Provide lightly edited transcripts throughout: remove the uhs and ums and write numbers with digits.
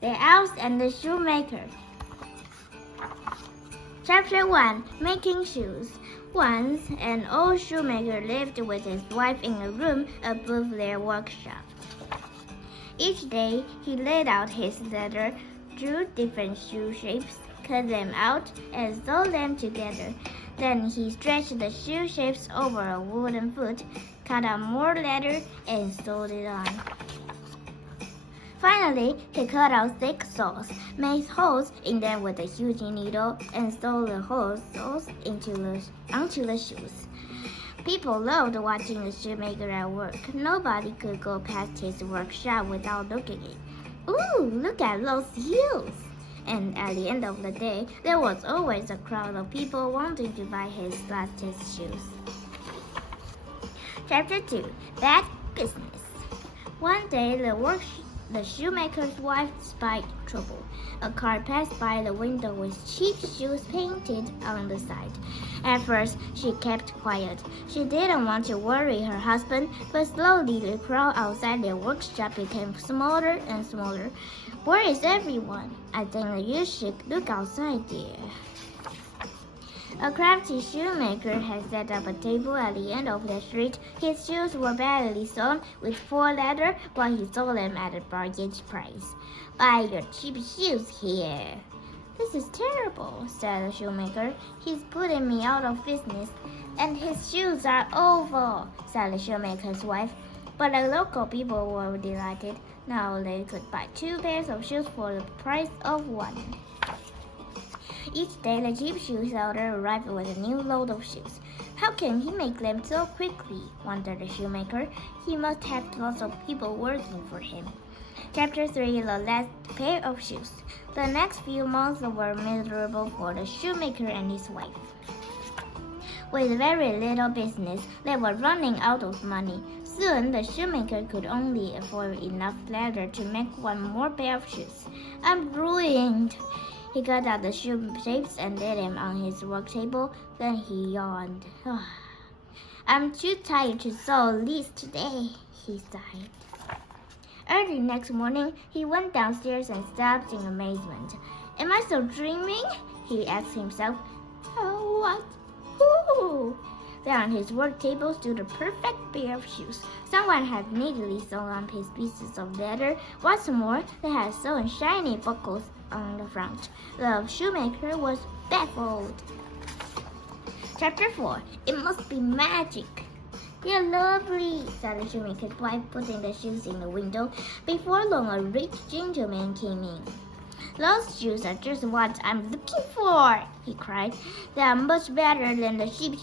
The Elves and the Shoemaker. Chapter 1. Making Shoes. Once, an old shoemaker lived with his wife in a room above their workshop. Each day, he laid out his leather, drew different shoe shapes, cut them out, and sewed them together. Then he stretched the shoe shapes over a wooden foot, cut out more leather, and sewed it on. Finally, he cut out thick soles, made holes in them with a huge needle, and sewed the holes onto the shoes. People loved watching the shoemaker at work. Nobody could go past his workshop without looking at it. Ooh, look at those heels! And at the end of the day, there was always a crowd of people wanting to buy his latest shoes. Chapter 2. Bad Business. One day, the shoemaker's wife spied trouble. A car passed by the window with cheap shoes painted on the side. At first, she kept quiet. She didn't want to worry her husband, but slowly the crowd outside their workshop became smaller and smaller. Where is everyone? I think you should look outside there. A crafty shoemaker had set up a table at the end of the street. His shoes were badly sewn with faux leather, but he sold them at a bargain price. Buy your cheap shoes here. This is terrible, said the shoemaker. He's putting me out of business. And his shoes are awful, said the shoemaker's wife. But the local people were delighted. Now they could buy 2 pairs of shoes for the price of 1. Each day, the cheap shoe seller arrived with a new load of shoes. How can he make them so quickly? Wondered the shoemaker. He must have lots of people working for him. Chapter 3. The last pair of shoes. The next few months were miserable for the shoemaker and his wife. With very little business, they were running out of money. Soon, the shoemaker could only afford enough leather to make 1 more pair of shoes. I'm ruined. He cut out the shoe shapes and laid them on his work table. Then he yawned. I'm too tired to sew these today, he sighed. Early next morning, he went downstairs and stopped in amazement. Am I still dreaming? He asked himself. Oh, what? Who? There on his work table stood a perfect pair of shoes. Someone had neatly sewn on his pieces of leather. What's more, they had sewn shiny buckles on the front. The shoemaker was baffled. Chapter 4. It must be magic. They're lovely, said the shoemaker's wife, putting the shoes in the window. Before long, a rich gentleman came in. Those shoes are just what I'm looking for, he cried. They are much better than the cheap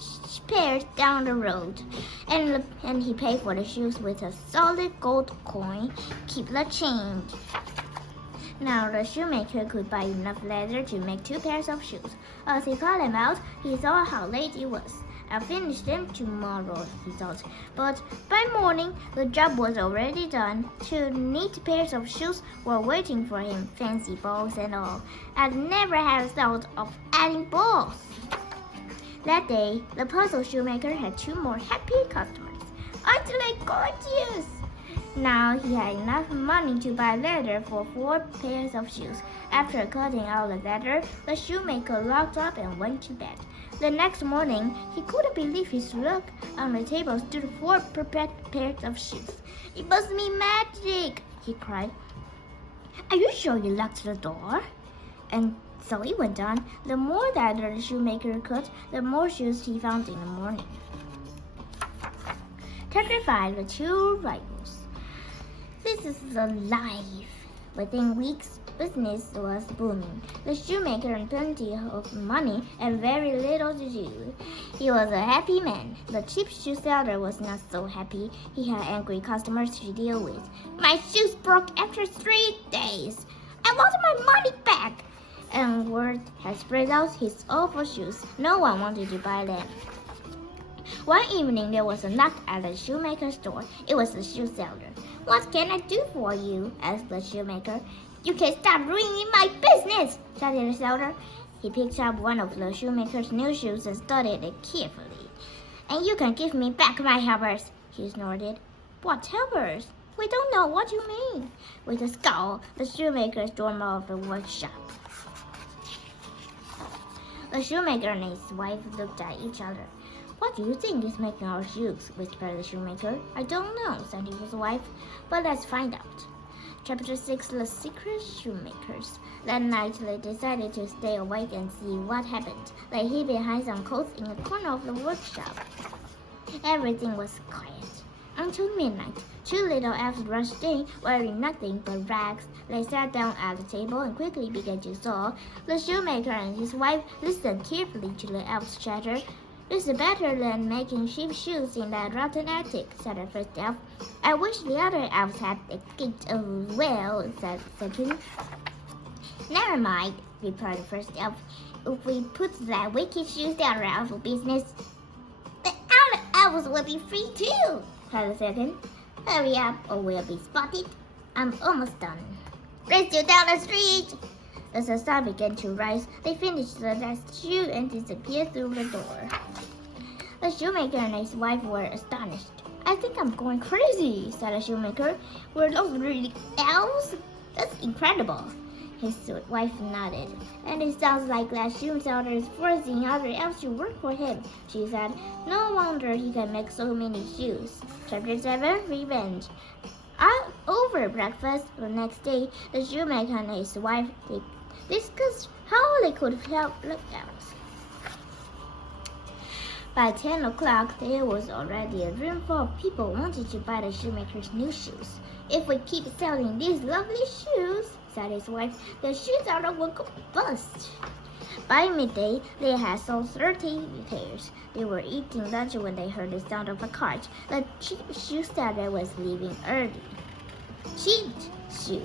pairs down the road. And he paid for the shoes with a solid gold coin. Keep the change. Now the shoemaker could buy enough leather to make 2 pairs of shoes. As he cut them out, he saw how late it was. I'll finish them tomorrow, he thought. But by morning, the job was already done. 2 neat pairs of shoes were waiting for him, fancy balls and all. I'd never have thought of adding balls. That day, the puzzle shoemaker had 2 more happy customers. Aren't they gorgeous? Now he had enough money to buy leather for 4 pairs of shoes. After cutting out the leather, the shoemaker locked up and went to bed. The next morning, he couldn't believe his luck. On the table stood 4 perfect pairs of shoes. It must be magic, he cried. Are you sure you locked the door? And so it went on. The more leather the shoemaker cut, the more shoes he found in the morning. Chapter 5. The 2 Rivals. This is the life. Within weeks, business was booming. The shoemaker had plenty of money and very little to do. He was a happy man. The cheap shoe seller was not so happy. He had angry customers to deal with. My shoes broke after 3 days. I want my money back. And word had spread out his awful shoes. No one wanted to buy them. One evening, there was a knock at the shoemaker's door. It was the shoe seller. What can I do for you? Asked the shoemaker. You can stop ruining my business, shouted the seller. He picked up one of the shoemaker's new shoes and studied it carefully. And you can give me back my helpers, he snorted. What helpers? We don't know what you mean. With a scowl, the shoemaker stormed out of the workshop. The shoemaker and his wife looked at each other. What do you think is making our shoes? Whispered the shoemaker. I don't know, said his wife, but let's find out. Chapter 6, The Secret Shoemakers. That night, they decided to stay awake and see what happened. They hid behind some coats in a corner of the workshop. Everything was quiet. Until midnight, two little elves rushed in, wearing nothing but rags. They sat down at the table and quickly began to sew. The shoemaker and his wife listened carefully to the elf's chatter. This is better than making cheap shoes in that rotten attic, said the first elf. I wish the other elves had escaped as well, said the second. Never mind, replied the first elf. If we put that wicked shoes down out of business, the other elves will be free too, said the second. Hurry up or we'll be spotted. I'm almost done. Race you down the street! As the sun began to rise, they finished the last shoe and disappeared through the door. The shoemaker and his wife were astonished. I think I'm going crazy, said the shoemaker. Were those really elves? That's incredible. His wife nodded. And it sounds like that shoemaker is forcing other elves to work for him, she said. No wonder he can make so many shoes. Chapter 7, Revenge. Over breakfast the next day, the shoemaker and his wife discussed how they could help the elves. By 10 o'clock, there was already a room full of people wanting to buy the shoemaker's new shoes. If we keep selling these lovely shoes, said his wife, the shoes are will go bust. By midday, they had sold 30 pairs. They were eating lunch when they heard the sound of a cart. The cheap shoe seller was leaving early. Cheap shoes.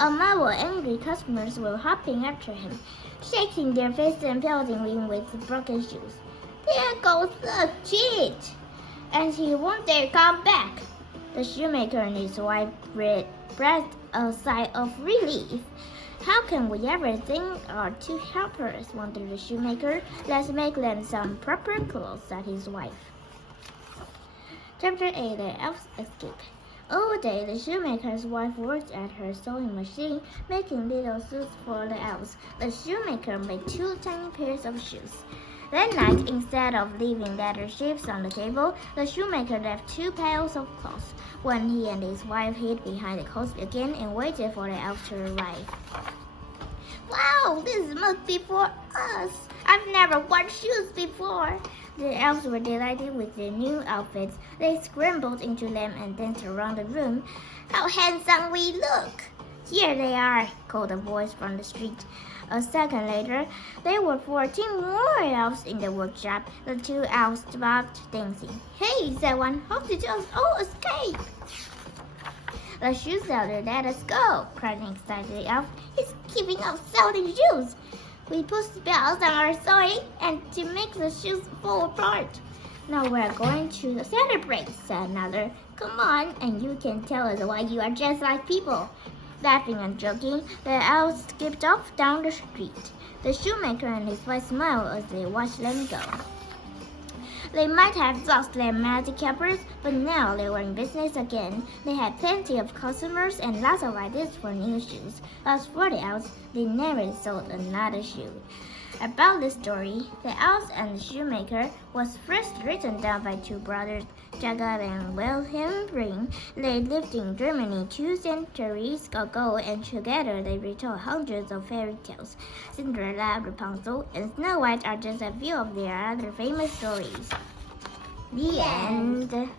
A mob of angry customers were hopping after him, shaking their fists and pelting him with broken shoes. There goes the cheat! And he won't dare come back. The shoemaker and his wife breathed a sigh of relief. How can we ever think our two helpers? Wondered the shoemaker. Let's make them some proper clothes, said his wife. Chapter 8, The Elves Escape. All day, the shoemaker's wife worked at her sewing machine, making little suits for the elves. The shoemaker made 2 tiny pairs of shoes. That night, instead of leaving leather strips on the table, the shoemaker left 2 piles of cloths. When he and his wife hid behind the cloths again and waited for the elves to arrive. Wow, this must be for us! I've never worn shoes before! The elves were delighted with their new outfits. They scrambled into them and danced around the room. How handsome we look! Here they are, called a voice from the street. A second later, there were 14 more elves in the workshop. The 2 elves stopped dancing. Hey, said one, how did you all escape? The shoe seller let us go, cried an excited elf. He's giving up selling shoes. We put spells on our sewing and to make the shoes fall apart. Now we're going to celebrate, said another. Come on, and you can tell us why you are just like people. Laughing and joking, the elves skipped off down the street. The shoemaker and his wife smiled as they watched them go. They might have lost their magic helpers, but now they were in business again. They had plenty of customers and lots of ideas for new shoes. As for the elves, they never sold another shoe. About this story, The Elves and the Shoemaker was first written down by 2 brothers, Jacob and Wilhelm Grimm. They lived in Germany 2 centuries ago, and together they retold hundreds of fairy tales. Cinderella, Rapunzel, and Snow White are just a few of their other famous stories. The end.